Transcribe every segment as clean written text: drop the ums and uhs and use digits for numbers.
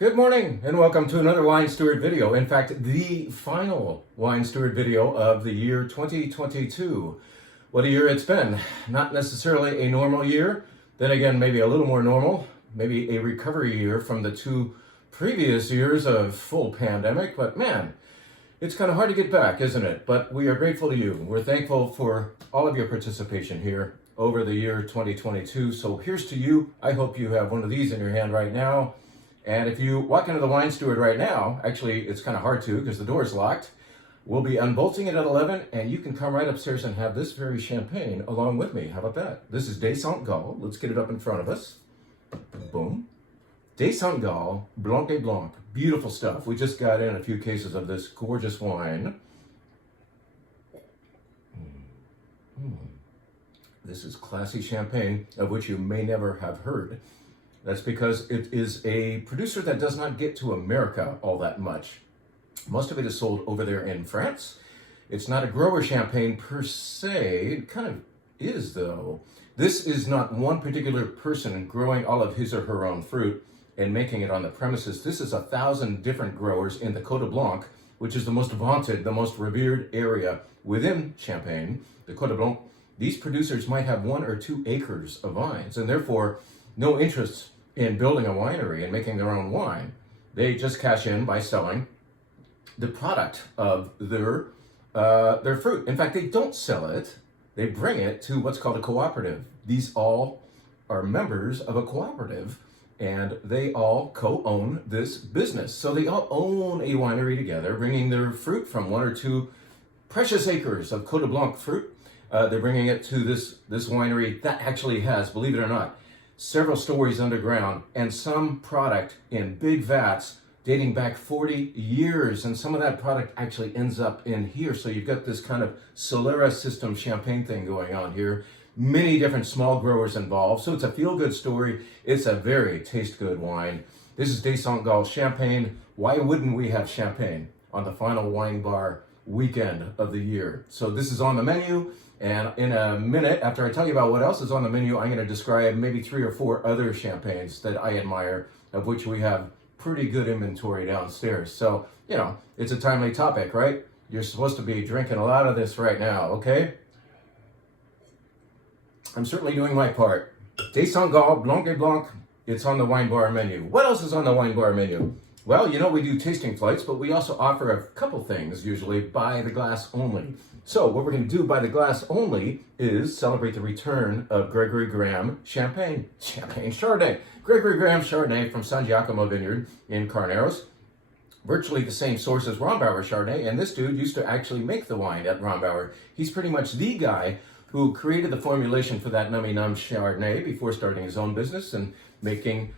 Good morning and welcome to another Wine Steward video. In fact, the final Wine Steward video of the year 2022. What a year it's been. Not necessarily a normal year, then again maybe a little more normal, maybe a recovery year from the two previous years of full pandemic, but man, it's kind of hard to get back, isn't it? But we are grateful to you. We're thankful for all of your participation here over the year 2022. So here's to you. I hope you have one of these in your hand right now. And if you walk into the Wine Steward right now, actually it's kind of hard to because the door is locked. We'll be unbolting it at 11 and you can come right upstairs and have this very champagne along with me. How about that? This is De Saint Gall. Let's get it up in front of us. Boom. De Saint Gall, Blanc de Blanc. Beautiful stuff. We just got in a few cases of this gorgeous wine. This is classy champagne, of which you may never have heard. That's because it is a producer that does not get to America all that much. Most of it is sold over there in France. It's not a grower champagne per se. It kind of is, though. This is not one particular person growing all of his or her own fruit and making it on the premises. This is 1,000 different growers in the Côte Blanc, which is the most vaunted, the most revered area within Champagne, the Côte Blanc. These producers might have 1 or 2 acres of vines, and therefore no interest in building a winery and making their own wine. They just cash in by selling the product of their fruit. In fact, they don't sell it. They bring it to what's called a cooperative. These all are members of a cooperative, and they all co-own this business. So they all own a winery together, bringing their fruit from 1 or 2 precious acres of Côte Blanc fruit. They're bringing it to this winery that actually has, believe it or not, several stories underground and some product in big vats dating back 40 years. And some of that product actually ends up in here. So you've got this kind of Solera system champagne thing going on here. Many different small growers involved. So it's a feel-good story. It's a very taste-good wine. This is De Saint Gall champagne. Why wouldn't we have champagne on the final wine bar weekend of the year? So this is on the menu. And in a minute, after I tell you about what else is on the menu, I'm going to describe maybe 3 or 4 other champagnes that I admire, of which we have pretty good inventory downstairs. So, you know, it's a timely topic, right? You're supposed to be drinking a lot of this right now, okay? I'm certainly doing my part. De Saint Gall, Blanc de Blanc, it's on the WineBar menu. What else is on the WineBar menu? Well, you know, we do tasting flights, but we also offer a couple things, usually by the glass only. So what we're going to do by the glass only is celebrate the return of Gregory Graham Champagne Chardonnay. Gregory Graham Chardonnay from San Giacomo Vineyard in Carneros. Virtually the same source as Rombauer Chardonnay, and this dude used to actually make the wine at Rombauer. He's pretty much the guy who created the formulation for that Nummy Num Chardonnay before starting his own business and making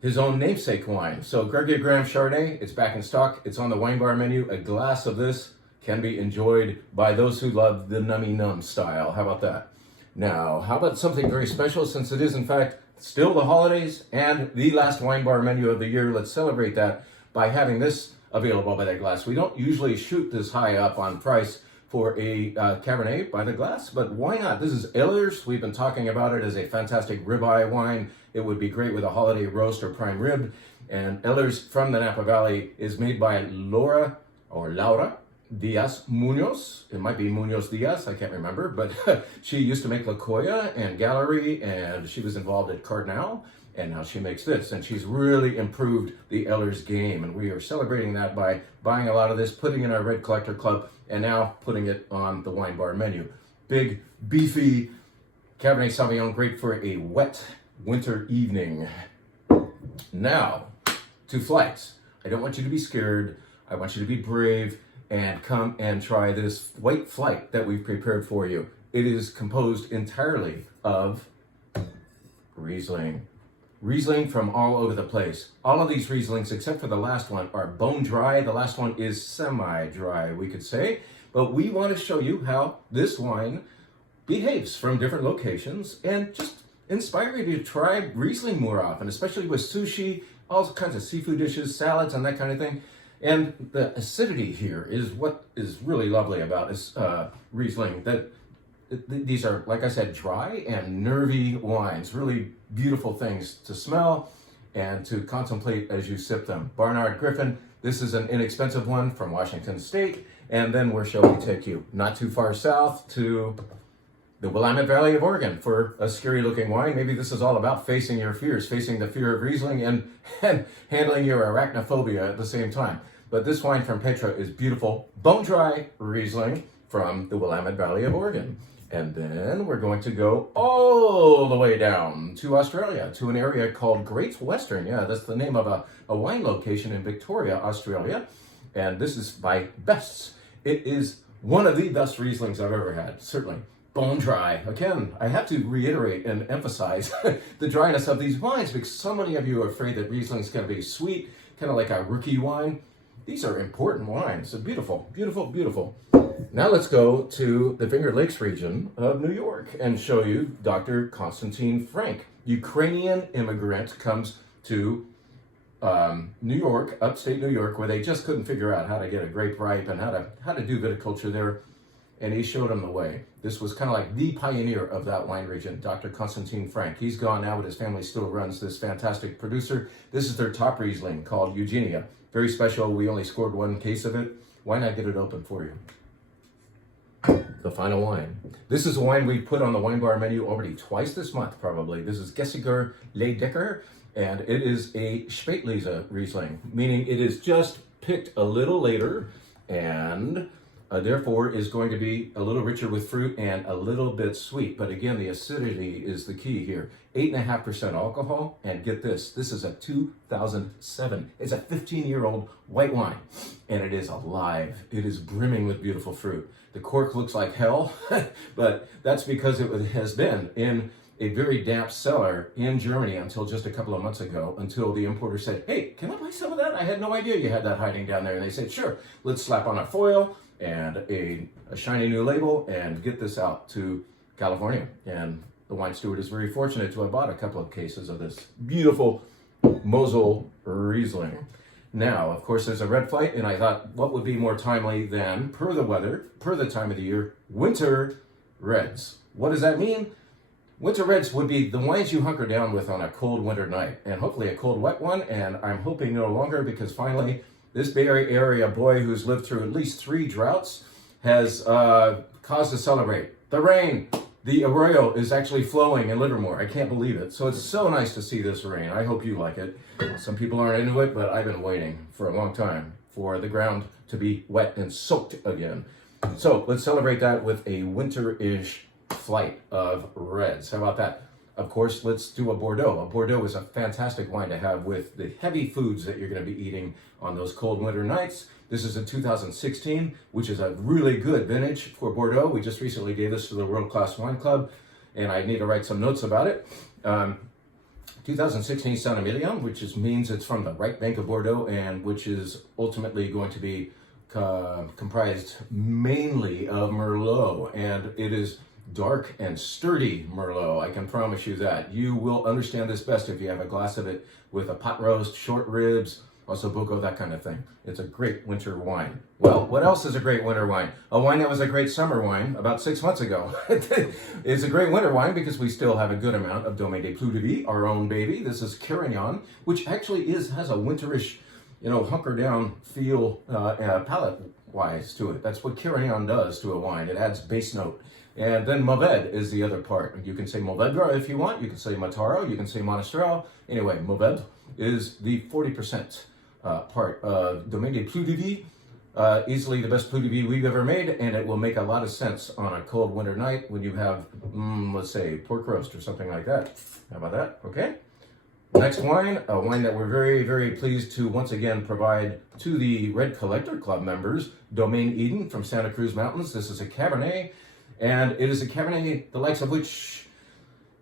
his own namesake wine. So Gregory Graham Chardonnay, it's back in stock. It's on the WineBar menu. A glass of this can be enjoyed by those who love the Nummy Num style. How about that? Now, how about something very special, since it is in fact still the holidays and the last WineBar menu of the year? Let's celebrate that by having this available by the glass. We don't usually shoot this high up on price for a Cabernet by the glass, but why not? This is Eller's. We've been talking about it as a fantastic ribeye wine. It would be great with a holiday roast or prime rib. And Eller's from the Napa Valley is made by Laura Diaz Munoz. It might be Munoz Diaz, I can't remember, but she used to make La Coya and Gallery, and she was involved at Cardinal, and now she makes this, and she's really improved the Eller's game, and we are celebrating that by buying a lot of this, putting in our Red Collector Club, and now putting it on the WineBar menu. Big, beefy Cabernet Sauvignon, great for a wet winter evening. Now, to flights. I don't want you to be scared. I want you to be brave and come and try this white flight that we've prepared for you. It is composed entirely of Riesling. Riesling from all over the place. All of these Rieslings, except for the last one, are bone dry. The last one is semi-dry, we could say. But we want to show you how this wine behaves from different locations and just inspire you to try Riesling more often, especially with sushi, all kinds of seafood dishes, salads, and that kind of thing. And the acidity here is what is really lovely about this Riesling. That these are, like I said, dry and nervy wines, really beautiful things to smell and to contemplate as you sip them. Barnard Griffin, this is an inexpensive one from Washington State. And then where shall we take you? Not too far south to the Willamette Valley of Oregon for a scary looking wine. Maybe this is all about facing your fears, facing the fear of Riesling and handling your arachnophobia at the same time. But this wine from Petra is beautiful, bone dry Riesling from the Willamette Valley of Oregon. And then we're going to go all the way down to Australia, to an area called Great Western. Yeah, that's the name of a wine location in Victoria, Australia. And this is by Best's. It is one of the best Rieslings I've ever had, certainly. Bone dry. Again, I have to reiterate and emphasize the dryness of these wines because so many of you are afraid that Riesling's going to be sweet, kind of like a rookie wine. These are important wines. So beautiful, beautiful, beautiful. Now let's go to the Finger Lakes region of New York and show you Dr. Konstantin Frank. Ukrainian immigrant comes to New York, upstate New York, where they just couldn't figure out how to get a grape ripe and how to do viticulture there. And he showed them the way. This was kind of like the pioneer of that wine region, Dr. Konstantin Frank. He's gone now, but his family still runs this fantastic producer. This is their top Riesling called Eugenia. Very special. We only scored one case of it. Why not get it open for you? The final wine. This is a wine we put on the wine bar menu already twice this month, probably. This is Gessiger Leidecker, and it is a Spätlese Riesling, meaning it is just picked a little later and therefore is going to be a little richer with fruit and a little bit sweet. But again, the acidity is the key here. 8.5% alcohol, and get this, this is a 2007. It's a 15-year-old white wine, and it is alive. It is brimming with beautiful fruit. The cork looks like hell, but that's because it has been in a very damp cellar in Germany until just a couple of months ago, until the importer said, hey, can I buy some of that? I had no idea you had that hiding down there. And they said, sure, let's slap on a foil and a shiny new label and get this out to California. And the wine steward is very fortunate to have bought a couple of cases of this beautiful Mosel Riesling. Now, of course, there's a red flight, and I thought, what would be more timely than, per the weather, per the time of the year, winter reds. What does that mean? Winter reds would be the wines you hunker down with on a cold winter night, and hopefully a cold, wet one, and I'm hoping no longer, because finally, this Bay Area boy who's lived through at least 3 droughts has cause to celebrate. The rain, the arroyo is actually flowing in Livermore. I can't believe it. So it's so nice to see this rain. I hope you like it. Some people aren't into it, but I've been waiting for a long time for the ground to be wet and soaked again. So let's celebrate that with a winter-ish flight of reds. How about that? Of course, let's do a Bordeaux. A Bordeaux is a fantastic wine to have with the heavy foods that you're going to be eating on those cold winter nights. This is a 2016, which is a really good vintage for Bordeaux. We just recently gave this to the World Class Wine Club, and I need to write some notes about it. 2016 Saint-Emilion, which means it's from the right bank of Bordeaux, and which is ultimately going to be comprised mainly of Merlot, and it is dark and sturdy Merlot. I can promise you that. You will understand this best if you have a glass of it with a pot roast, short ribs, also Bocaux, that kind of thing. It's a great winter wine. Well, what else is a great winter wine? A wine that was a great summer wine about 6 months ago. It's a great winter wine because we still have a good amount of Domaine des Clous de Vie, our own baby. This is Carignan, which actually has a winterish, hunker down feel palate-wise to it. That's what Carignan does to a wine. It adds base note. And then Mourvèdre is the other part. You can say Mourvèdre if you want. You can say Mataro. You can say Monastrell. Anyway, Mourvèdre is the 40% part of Domaine des Clous de Vie. Easily the best Clous de Vie we've ever made, and it will make a lot of sense on a cold winter night when you have, let's say, pork roast or something like that. How about that? Okay. Next wine, a wine that we're very, very pleased to once again provide to the Red Collector Club members, Domaine Eden from Santa Cruz Mountains. This is a Cabernet, and it is a Cabernet the likes of which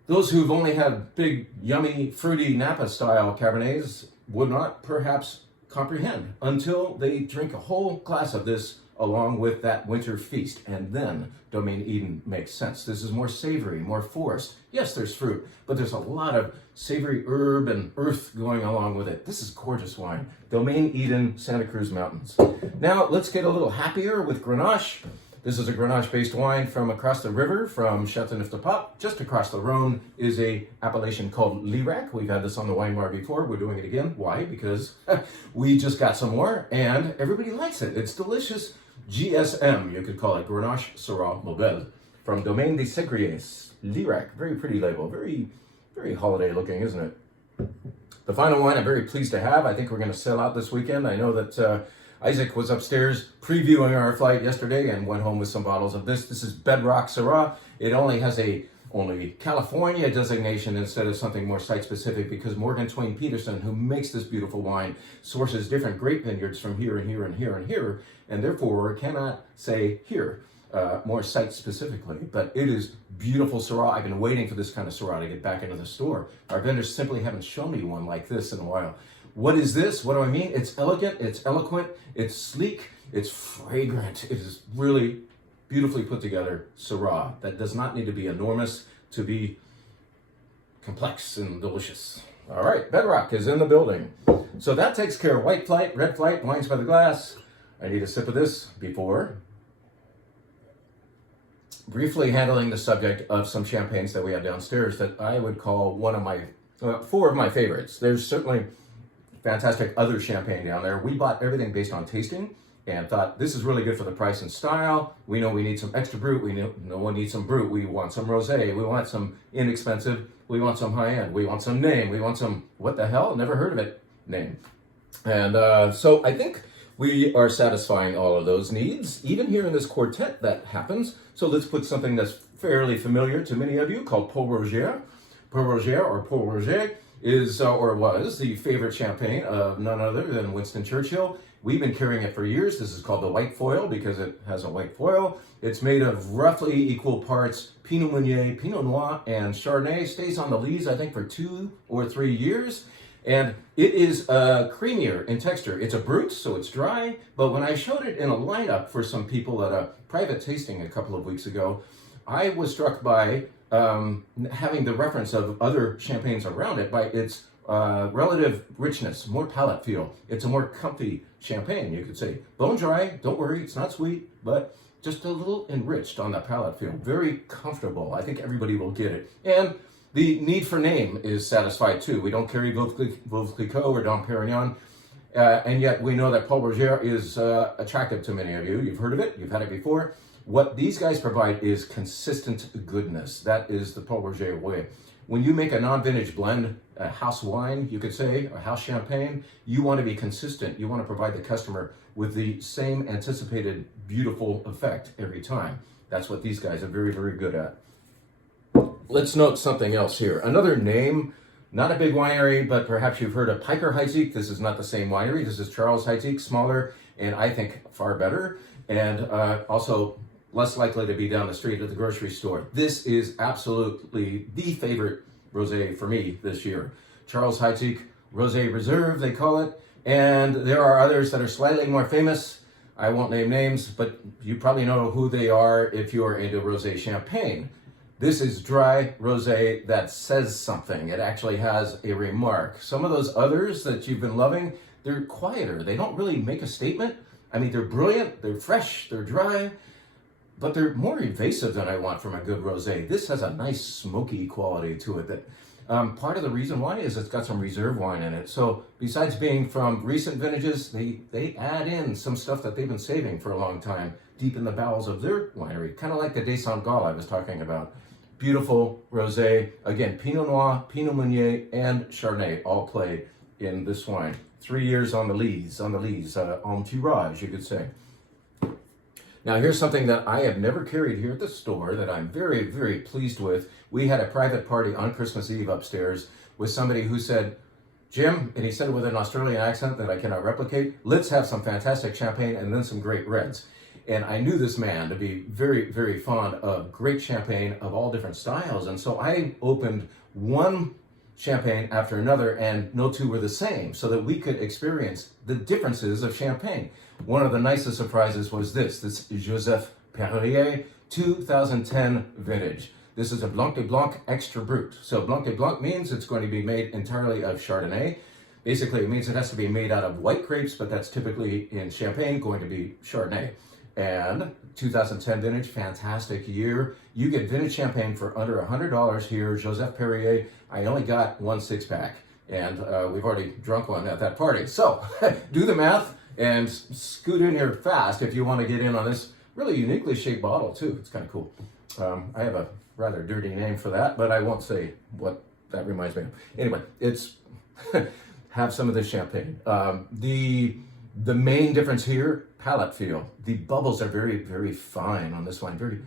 those who've only had big, yummy, fruity Napa-style Cabernets would not perhaps comprehend until they drink a whole glass of this along with that winter feast, and then Domaine Eden makes sense. This is more savory, more forest. Yes, there's fruit, but there's a lot of savory herb and earth going along with it. This is gorgeous wine. Domaine Eden, Santa Cruz Mountains. Now, let's get a little happier with Grenache. This is a Grenache-based wine from across the river, from Châteauneuf-du-Pape. Just across the Rhone is a appellation called Lirac. We've had this on the wine bar before. We're doing it again. Why? Because we just got some more, and everybody likes it. It's delicious. GSM, you could call it, Grenache Syrah Mobile, from Domaine des Ségriers. Lirac, very pretty label. Very, very holiday looking, isn't it? The final wine I'm very pleased to have. I think we're going to sell out this weekend. I know that Isaac was upstairs previewing our flight yesterday and went home with some bottles of this. This is Bedrock Syrah. It only has a California designation instead of something more site-specific because Morgan Twain Peterson, who makes this beautiful wine, sources different grape vineyards from here and here and here and here, and therefore cannot say here more site-specifically. But it is beautiful Syrah. I've been waiting for this kind of Syrah to get back into the store. Our vendors simply haven't shown me one like this in a while. What is this? What do I mean? It's elegant, it's eloquent, it's sleek, it's fragrant. It is really beautifully put together Syrah that does not need to be enormous to be complex and delicious. All right, Bedrock is in the building. So that takes care of white flight, red flight, wines by the glass. I need a sip of this before briefly handling the subject of some champagnes that we have downstairs that I would call one of my, four of my favorites. There's certainly fantastic other champagne down there. We bought everything based on tasting and thought this is really good for the price and style. We know we need some extra brut. We know no one needs some brut. We want some rosé. We want some inexpensive. We want some high end. We want some name. We want some what the hell? Never heard of it name. And so I think we are satisfying all of those needs. Even here in this quartet that happens. So let's put something that's fairly familiar to many of you called Pol Roger. Pol Roger or Pol Roger is, or was, the favorite champagne of none other than Winston Churchill. We've been carrying it for years. This is called the white foil because it has a white foil. It's made of roughly equal parts Pinot Meunier, Pinot Noir, and Chardonnay. Stays on the lees, I think, for 2 or 3 years. And it is creamier in texture. It's a brut, so it's dry. But when I showed it in a lineup for some people at a private tasting a couple of weeks ago, I was struck by having the reference of other champagnes around it by its relative richness, more palate feel. It's a more comfy champagne, you could say. Bone dry, don't worry, it's not sweet, but just a little enriched on the palate feel. Very comfortable. I think everybody will get it. And the need for name is satisfied too. We don't carry Veuve Clicquot or Dom Perignon, and yet we know that Pol Roger is attractive to many of you. You've heard of it, you've had it before. What these guys provide is consistent goodness. That is the Pol Roger way. When you make a non-vintage blend, a house wine, you could say, a house champagne, you want to be consistent. You want to provide the customer with the same anticipated beautiful effect every time. That's what these guys are very, very good at. Let's note something else here. Another name, not a big winery, but perhaps you've heard of Piker Heidsieck. This is not the same winery. This is Charles Heidsieck, smaller, and I think far better. And also less likely to be down the street at the grocery store. This is absolutely the favorite rosé for me this year. Charles Heidsieck Rosé Reserve, they call it. And there are others that are slightly more famous. I won't name names, but you probably know who they are if you're into rosé champagne. This is dry rosé that says something. It actually has a remark. Some of those others that you've been loving, they're quieter. They don't really make a statement. I mean, they're brilliant, they're fresh, they're dry, but they're more evasive than I want from a good rosé. This has a nice smoky quality to it that part of the reason why is it's got some reserve wine in it. So besides being from recent vintages, they add in some stuff that they've been saving for a long time deep in the bowels of their winery, kind of like the De Saint-Gall I was talking about. Beautiful rosé. Again, Pinot Noir, Pinot Meunier, and Chardonnay all play in this wine. 3 years on the lees, en tirage, you could say. Now, here's something that I have never carried here at the store that I'm very, very pleased with. We had a private party on Christmas Eve upstairs with somebody who said, Jim, and he said it with an Australian accent that I cannot replicate, let's have some fantastic champagne and then some great reds. And I knew this man to be very, very fond of great champagne of all different styles. And so I opened one champagne after another, and no two were the same, so that we could experience the differences of champagne. One of the nicest surprises was this Joseph Perrier 2010 vintage. This is a Blanc de Blanc Extra Brut. So Blanc de Blanc means it's going to be made entirely of Chardonnay. Basically, it means it has to be made out of white grapes, but that's typically in Champagne going to be Chardonnay. And 2010 vintage, fantastic year. You get vintage champagne for under $100 here. Joseph Perrier, I only got 1 6-pack, and we've already drunk one at that party. So do the math and scoot in here fast if you want to get in on this really uniquely shaped bottle too. It's kind of cool. I have a rather dirty name for that, but I won't say what that reminds me of. Anyway, it's have some of this champagne. The main difference here, palate feel. The bubbles are very, very fine on this wine. Very,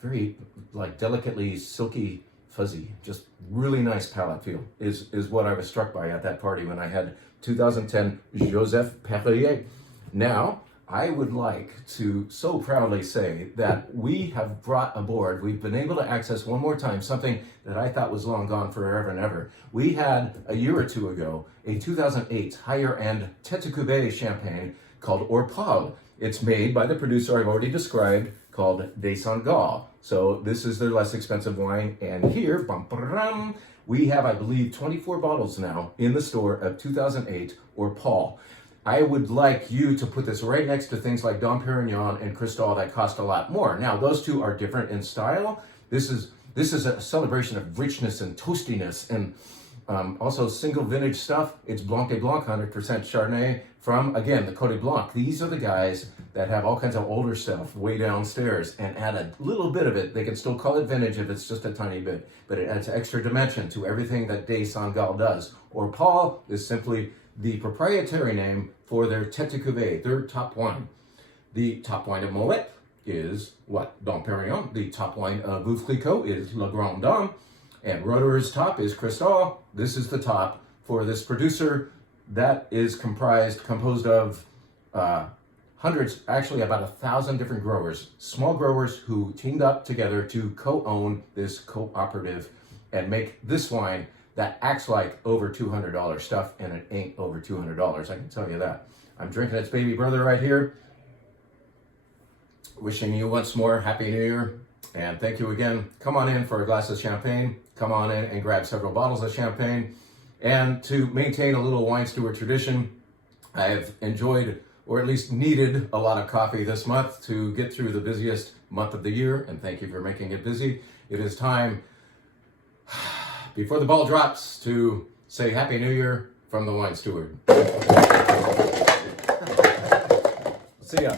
very like delicately silky, fuzzy. Just really nice palate feel is what I was struck by at that party when I had 2010 Joseph Perrier. Now, I would like to so proudly say that we have brought aboard, we've been able to access one more time something that I thought was long gone forever and ever. We had a year or two ago a 2008 higher end Tête de Cuvée champagne called Orpal. It's made by the producer I've already described called Des Saint-Gall. So this is their less expensive wine. And here, bum, ba-da-dum, we have, I believe, 24 bottles now in the store of 2008 Orpal. I would like you to put this right next to things like Dom Perignon and Cristal that cost a lot more. Now, those two are different in style. This is a celebration of richness and toastiness, and also single vintage stuff. It's Blanc et Blanc, 100% Chardonnay from, again, the Côte Blanc. These are the guys that have all kinds of older stuff way downstairs and add a little bit of it. They can still call it vintage if it's just a tiny bit, but it adds extra dimension to everything that Des Saint-Gall does. Orpal is simply the proprietary name for their Tête de Cuvée, their top wine. The top wine of Moet is what? Dom Perignon. The top wine of Veuve Clicquot is La Grande Dame. And Roederer's top is Cristal. This is the top for this producer that is composed of hundreds, actually about 1,000 different growers, small growers who teamed up together to co-own this cooperative and make this wine that acts like over $200 stuff, and it ain't over $200, I can tell you that. I'm drinking its baby brother right here. Wishing you once more Happy New Year, and thank you again. Come on in for a glass of champagne. Come on in and grab several bottles of champagne. And to maintain a little wine steward tradition, I have enjoyed, or at least needed, a lot of coffee this month to get through the busiest month of the year, and thank you for making it busy. It is time, before the ball drops, to say Happy New Year from the Wine Steward. See ya.